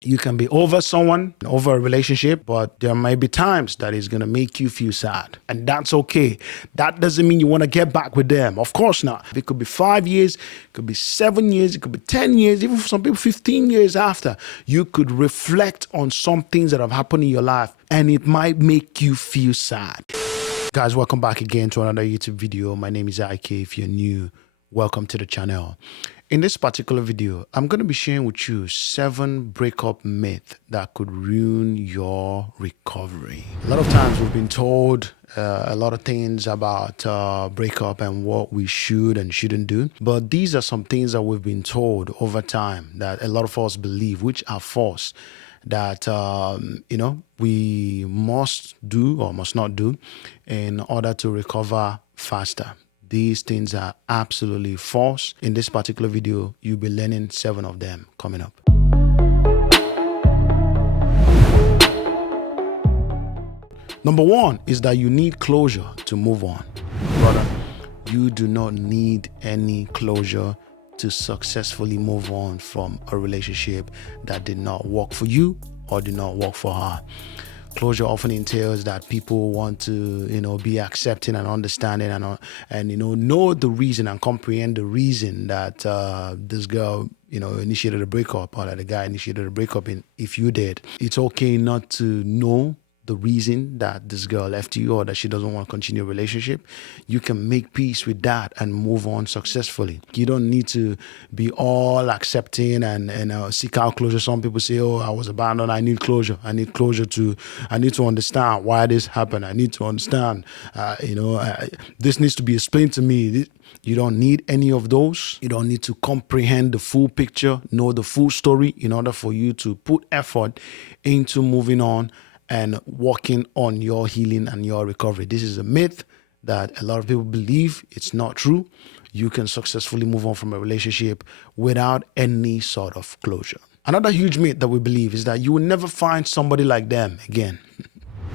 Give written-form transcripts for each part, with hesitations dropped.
You can be over someone, over a relationship, but there might be times that it's going to make you feel sad. And that's okay. That doesn't mean you want to get back with them. Of course not. It could be 5 years, it could be 7 years, it could be 10 years, even for some people, 15 years after. You could reflect on some things that have happened in your life and it might make you feel sad. Guys, welcome back again to another YouTube video. My name is IK. If you're new, welcome to the channel. In this particular video, I'm going to be sharing with you 7 breakup myths that could ruin your recovery. A lot of times we've been told a lot of things about breakup and what we should and shouldn't do. But these are some things that we've been told over time that a lot of us believe, which are false, that we must do or must not do in order to recover faster. These things are absolutely false. In this particular video, you'll be learning 7 of them coming up. Number 1 is that you need closure to move on. Brother, you do not need any closure to successfully move on from a relationship that did not work for you or did not work for her. Closure often entails that people want to, be accepting and understanding and know the reason and comprehend the reason that this girl, initiated a breakup or that the guy initiated a breakup. And if you did, it's okay not to know the reason that this girl left you or that she doesn't want to continue a relationship. You can make peace with that and move on successfully. You don't need to be all accepting and seek out closure. Some people say, oh, I was abandoned, I need closure. I need to understand why this happened. I need to understand, this needs to be explained to me. You don't need any of those. You don't need to comprehend the full picture, know the full story in order for you to put effort into moving on and working on your healing and your recovery. This is a myth that a lot of people believe. It's not true. You can successfully move on from a relationship without any sort of closure. Another huge myth that we believe is that you will never find somebody like them again.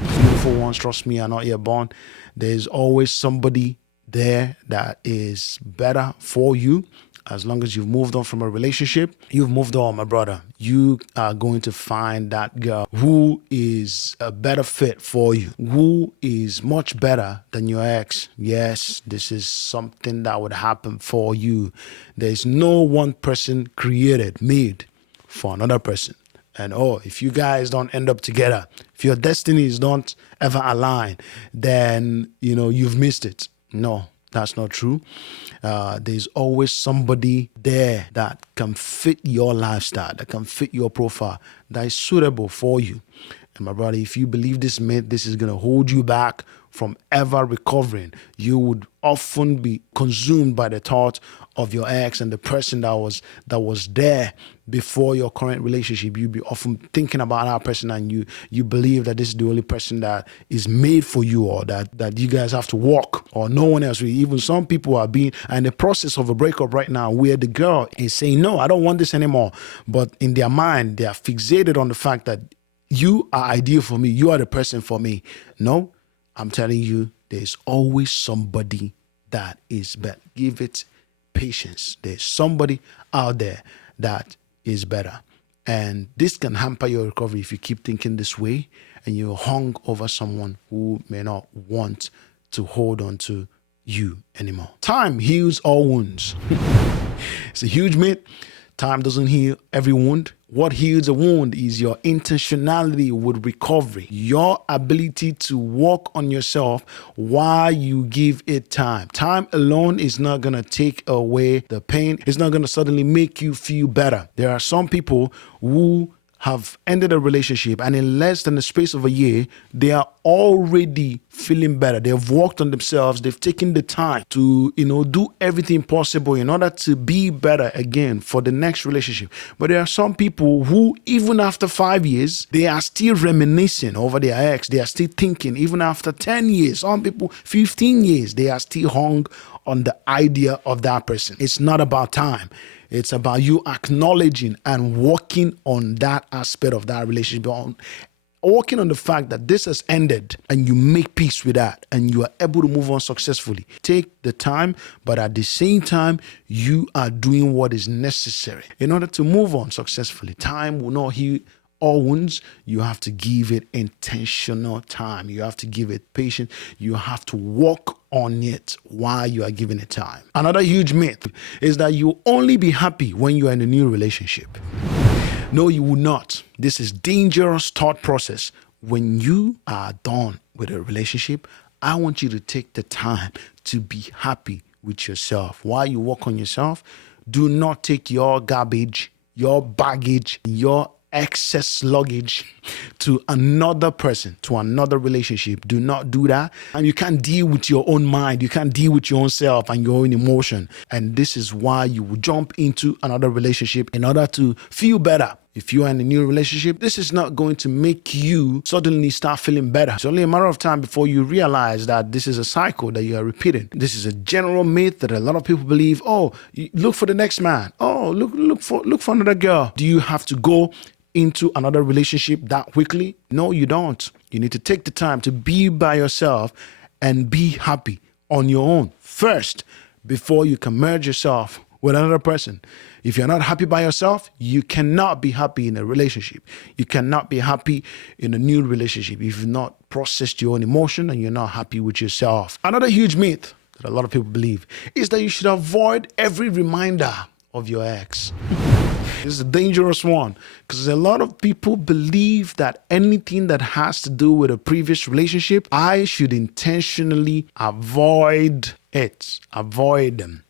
Beautiful ones, trust me, are not yet born. There's always somebody there that is better for you. As long as you've moved on from a relationship, you've moved on, my brother. You are going to find that girl who is a better fit for you, who is much better than your ex. Yes, this is something that would happen for you. There's no one person made for another person. And if you guys don't end up together, if your destinies don't ever align, then, you've missed it. No. That's not true. There's always somebody there that can fit your lifestyle, that can fit your profile, that is suitable for you. And my brother, if you believe this myth, this is going to hold you back from ever recovering. You would often be consumed by the thought of your ex and the person that was there before your current relationship. You'd be often thinking about that person and you believe that this is the only person that is made for you or that you guys have to walk or no one else. Even some people are being in the process of a breakup right now where the girl is saying, no, I don't want this anymore. But in their mind, they are fixated on the fact that you are ideal for me. You are the person for me. No, I'm telling you, there's always somebody that is better. Give it patience. There's somebody out there that is better. And this can hamper your recovery if you keep thinking this way and you're hung over someone who may not want to hold on to you anymore. Time heals all wounds. It's a huge myth. Time doesn't heal every wound. What heals a wound is your intentionality with recovery, your ability to work on yourself while you give it time. Time alone is not going to take away the pain. It's not going to suddenly make you feel better. There are some people who have ended a relationship and in less than the space of a year, they are already feeling better. They've worked on themselves. They've taken the time to, do everything possible in order to be better again for the next relationship. But there are some people who, even after 5 years, they are still reminiscing over their ex. They are still thinking, even after 10 years, some people, 15 years, they are still hung on the idea of that person. It's not about time. It's about you acknowledging and working on that aspect of that relationship, on working on the fact that this has ended and you make peace with that and you are able to move on successfully. Take the time, but at the same time, you are doing what is necessary in order to move on successfully. Time will not heal all wounds. You have to give it intentional time. You have to give it patience. You have to work on it while you are giving it time. Another huge myth is that you'll only be happy when you are in a new relationship. No, you will not. This is dangerous thought process. When you are done with a relationship, I want you to take the time to be happy with yourself. While you work on yourself, do not take your garbage, your baggage, your excess luggage to another person, to another relationship. Do not do that. And you can't deal with your own mind. You can't deal with your own self and your own emotion. And this is why you will jump into another relationship in order to feel better. If you are in a new relationship, this is not going to make you suddenly start feeling better. It's only a matter of time before you realize that this is a cycle that you are repeating. This is a general myth that a lot of people believe. Oh, look for the next man. Oh, look for another girl. Do you have to go into another relationship that quickly? No, you don't. You need to take the time to be by yourself and be happy on your own first before you can merge yourself with another person. If you're not happy by yourself, you cannot be happy in a relationship. You cannot be happy in a new relationship if you've not processed your own emotion and you're not happy with yourself. Another huge myth that a lot of people believe is that you should avoid every reminder of your ex. This is a dangerous one because a lot of people believe that anything that has to do with a previous relationship, I should intentionally avoid it. Avoid them.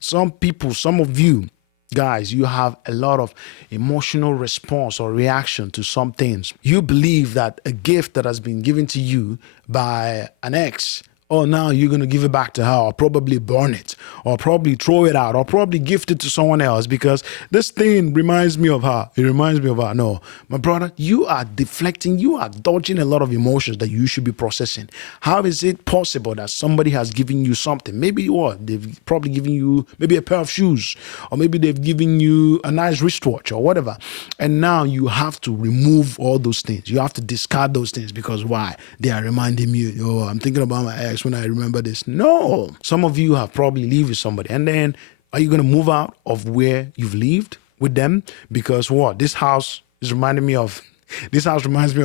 Some people, some of you guys, you have a lot of emotional response or reaction to some things. You believe that a gift that has been given to you by an ex, oh, now you're going to give it back to her, or probably burn it, or probably throw it out, or probably gift it to someone else because this thing reminds me of her. It reminds me of her. No, my brother, you are deflecting, you are dodging a lot of emotions that you should be processing. How is it possible that somebody has given you something? Maybe what? They've probably given you maybe a pair of shoes, or maybe they've given you a nice wristwatch or whatever. And now you have to remove all those things. You have to discard those things because why? They are reminding me, oh, I'm thinking about my ex when I remember this. No. Some of you have probably lived with somebody and then are you going to move out of where you've lived with them because what? This house reminds me of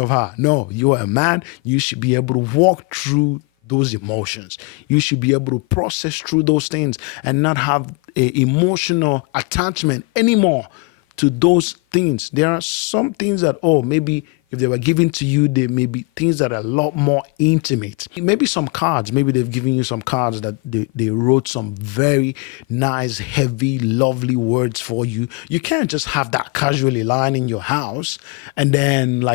her. No, you are a man. You should be able to walk through those emotions. You should be able to process through those things and not have an emotional attachment anymore to those things. There are some things that, maybe if they were given to you, they may be things that are a lot more intimate. Maybe some cards, maybe they've given you some cards that they wrote some very nice, heavy, lovely words for you. You can't just have that casually lying in your house and then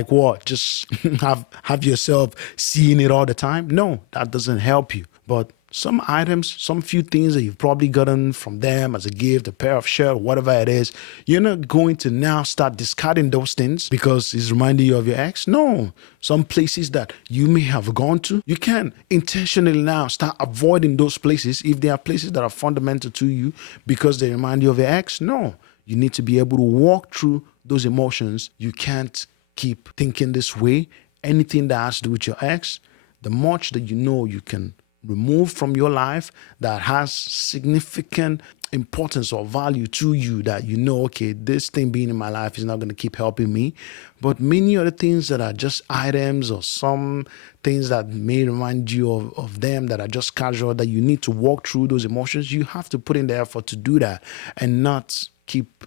just have yourself seeing it all the time. No, that doesn't help you. But some items, some few things that you've probably gotten from them as a gift, a pair of shirt, whatever it is, you're not going to now start discarding those things because it's reminding you of your ex. No, some places that you may have gone to, you can intentionally now start avoiding those places if they are places that are fundamental to you because they remind you of your ex. No, you need to be able to walk through those emotions. You can't keep thinking this way. Anything that has to do with your ex, the much that you can remove from your life that has significant importance or value to you, that okay, this thing being in my life is not going to keep helping me. But many other things that are just items or some things that may remind you of them that are just casual, that you need to walk through those emotions, you have to put in the effort to do that and not keep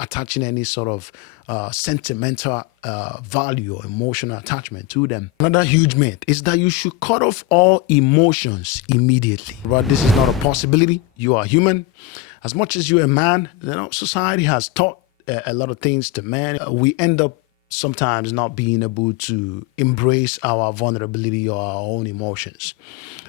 attaching any sort of sentimental value or emotional attachment to them. Another huge myth is that you should cut off all emotions immediately. But this is not a possibility. You are human. As much as you're a man, society has taught a lot of things to men. We end up sometimes not being able to embrace our vulnerability or our own emotions.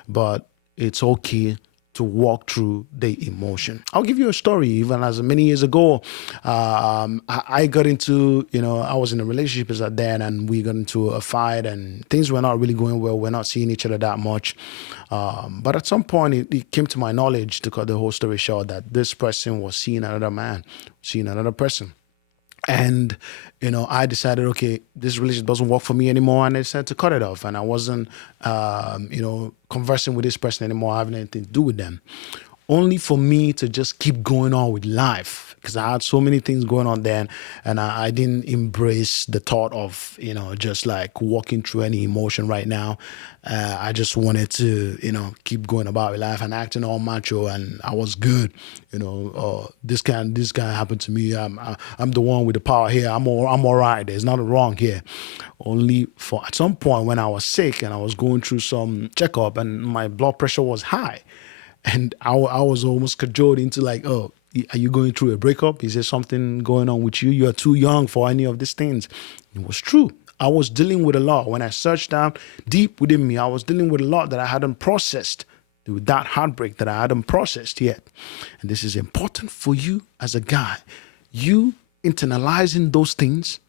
But it's okay to walk through the emotion. I'll give you a story. Even as many years ago, I got into, I was in a relationship as a then, and we got into a fight, and things were not really going well. We're not seeing each other that much. But at some point, it came to my knowledge, to cut the whole story short, that this person was seeing another man, seeing another person. And, I decided, okay, this relationship doesn't work for me anymore. And I decided to cut it off. And I wasn't, conversing with this person anymore, having anything to do with them. Only for me to just keep going on with life, because I had so many things going on then, and I didn't embrace the thought of, just like walking through any emotion right now. I just wanted to, keep going about with life and acting all macho, and I was good. This guy happened to me. I'm the one with the power here. I'm all right. There's nothing wrong here. Only for at some point when I was sick and I was going through some checkup and my blood pressure was high. And I was almost cajoled into like, oh, are you going through a breakup? Is there something going on with you? You are too young for any of these things. It was true. I was dealing with a lot. When I searched out deep within me, I was dealing with a lot that I hadn't processed, with that heartbreak that I hadn't processed yet. And this is important for you as a guy. You internalizing those things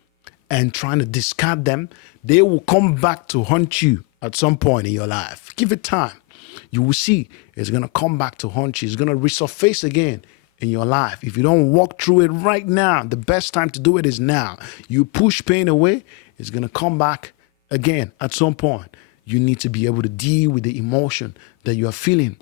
and trying to discard them, they will come back to haunt you at some point in your life. Give it time. You will see it's going to come back to haunt you. It's going to resurface again in your life. If you don't walk through it right now, the best time to do it is now. You push pain away, it's going to come back again at some point. You need to be able to deal with the emotion that you are feeling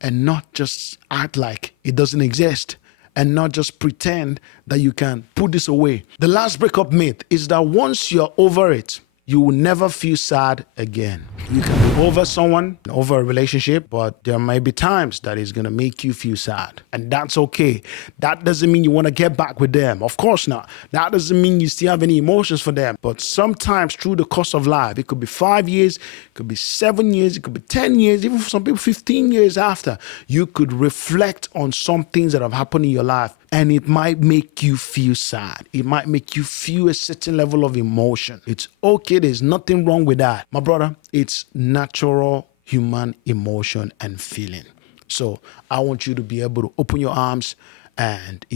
and not just act like it doesn't exist, and not just pretend that you can put this away. The last breakup myth is that once you're over it, you will never feel sad again. You can be over someone, over a relationship, but there might be times that it's going to make you feel sad. And that's okay. That doesn't mean you want to get back with them. Of course not. That doesn't mean you still have any emotions for them. But sometimes through the course of life, it could be 5 years, it could be 7 years, it could be 10 years, even for some people 15 years after, you could reflect on some things that have happened in your life. And it might make you feel sad. It might make you feel a certain level of emotion. It's okay. There's nothing wrong with that. My brother, it's natural human emotion and feeling. So I want you to be able to open your arms and,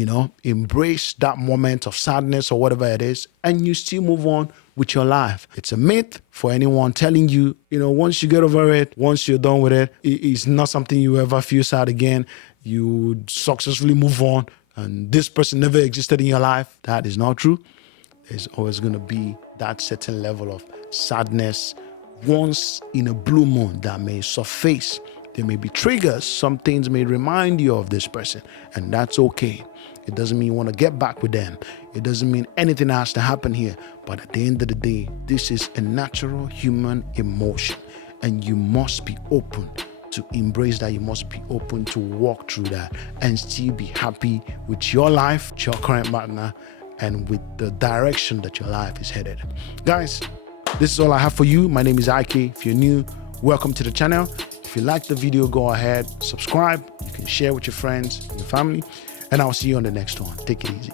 embrace that moment of sadness or whatever it is, and you still move on with your life. It's a myth for anyone telling you, once you get over it, once you're done with it, it's not something you ever feel sad again. You successfully move on. And this person never existed in your life. That is not true. There's always going to be that certain level of sadness once in a blue moon that may surface. There may be triggers. Some things may remind you of this person, and that's okay. It doesn't mean you want to get back with them. It doesn't mean anything has to happen here. But at the end of the day, this is a natural human emotion, and you must be open to embrace that. You must be open to walk through that and still be happy with your life, your current partner, and with the direction that your life is headed. Guys, this is all I have for you. My name is Ike. If you're new, welcome to the channel. If you like the video, go ahead, subscribe. You can share with your friends and your family, and I'll see you on the next one. Take it easy.